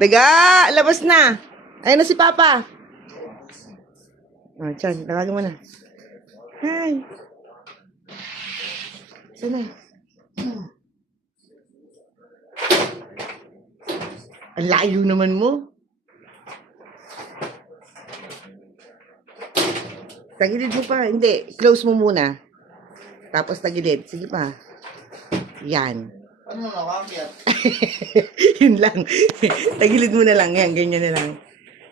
Daga, labas na. Ayun na si Papa. Ah, Chan, tawagin mo na. Hi. Saan na? Ang layo naman mo. Tagilid mo pa. Hindi, close mo muna. Tapos tagilid. Sige pa. Yan. Ano na, kakyat? Yun lang. Tagilid mo na lang. Yan, ganyan na lang.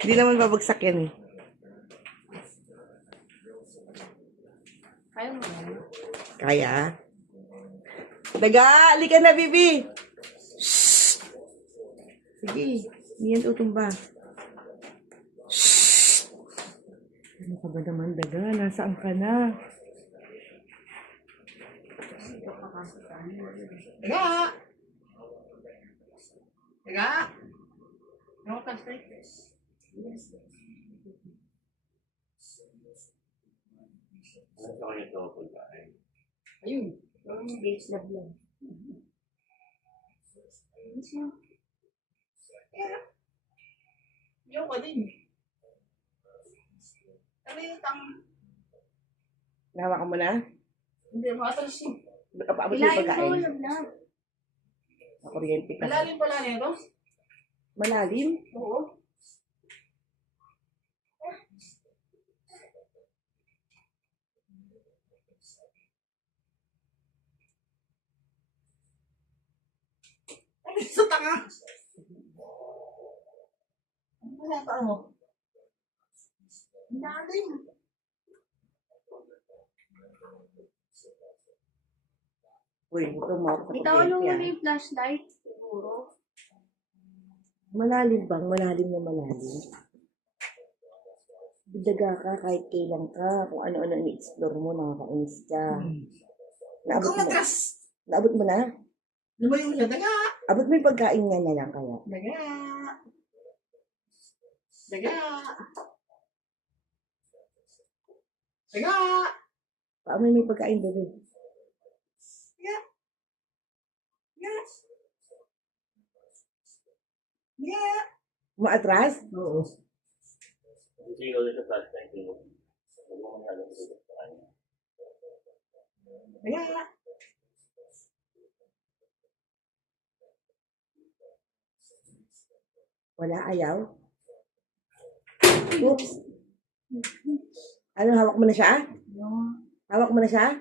Hindi naman babagsak yan eh. Kaya mo yan? Kaya? Daga, halika na, Bibi. Shhh. Sige, hindi yan tutumba. Shhh. Ano ka ba naman, Daga? Nasaan ka na? Daga! Daga! Ano ka, Stay? Ayun. Base lab lang. Ayaw ka din. Ano yung tang... Nahawakan mo na? Hindi, makatalas yun. Nakapaabot mo yung pagkain. lab. Kuryente ka. Malalim pala nito? Malalim? Oo. Ano sa tanga? Ano na ito ano? Malalim. Uy, ito mo. Itawan mo muna yung flashlight. Siguro. Malalim bang? Malalim na malalim. Daga ka kahit kailan ka. Kung ano-ano ni-explore mo, nakakainis ka. Naabot Ikaw mo. matras. Naabot mo na? Lumayo siya. Daga! Abot mo yung pagkain niya na lang kaya. Daga! Daga! Daga! Paano may pagkain, bebe? Daga! Daga! Daga! Maatras? Oo. Daga! Wala, ayaw? Oops. Ano, hawak mo na siya? Hawak mo na siya?